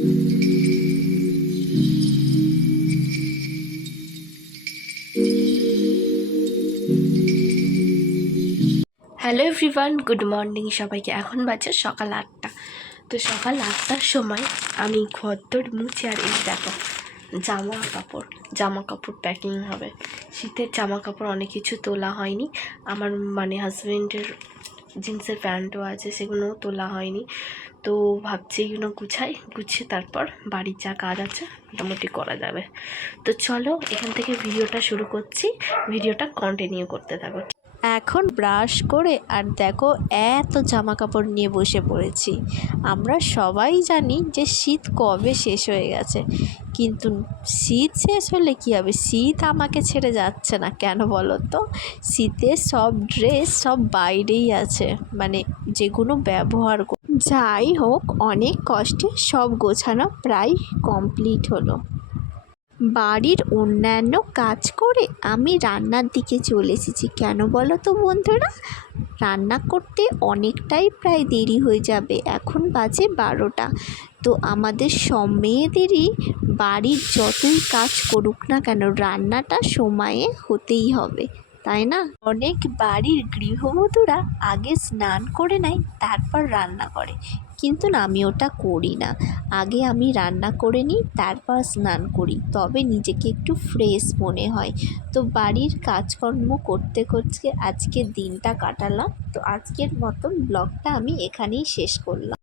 Hello everyone, good morning সবাইকে। এখন বাজে সকাল 8টা। তো সকাল 8টার সময় আমি ঘরদোর মুছে, আর এই দেখো জামা কাপড় প্যাকিং হবে। শীতের জামা কাপড় অনেক কিছু তোলা হয়নি আমার, মানে হাজব্যান্ডের জিন্সের প্যান্টও আছে, সেগুলোও তোলা হয়নি। তো ভাবছি এগুলো গুছিয়ে তারপর বাড়ির যা কাজ আছে মোটামুটি করা যাবে। তো চলো এখান থেকে ভিডিওটা শুরু করছি, ভিডিওটা কন্টিনিউ করতে থাকো। এখন ব্রাশ করে আর দেখো এত জামা কাপড় নিয়ে বসে পড়েছি। আমরা সবাই জানি যে শীত কবে শেষ হয়ে গেছে, কিন্তু শীত শেষ হলে কী হবে, শীত আমাকে ছেড়ে যাচ্ছে না। কেন বলো তো? শীতের সব ড্রেস সব বাইরেই আছে, মানে যেগুলো ব্যবহার যাই হোক, অনেক কষ্টে সব গোছানো প্রায় কমপ্লিট হলো। বাড়ির অন্যান্য কাজ করে আমি রান্নার দিকে চলে এসেছি। কেন বলো তো বন্ধুরা? রান্না করতে অনেকটাই প্রায় দেরি হয়ে যাবে, এখন বাজে 12টা। তো আমাদের সব মেয়েদেরই বাড়ির যতই কাজ করুক না কেন, রান্নাটা সময়ে হতেই হবে, তাই না? অনেক বাড়ির গৃহবধূরা আগে স্নান করে নেয়, তারপর রান্না করে, কিন্তু না, আমি ওটা করি না। আগে আমি রান্না করে নিই, তারপর স্নান করি, তবে নিজেকে একটু ফ্রেশ মনে হয়। তো বাড়ির কাজকর্ম করতে করতে আজকের দিনটা কাটালাম। তো আজকের মতন ব্লগটা আমি এখানেই শেষ করলাম।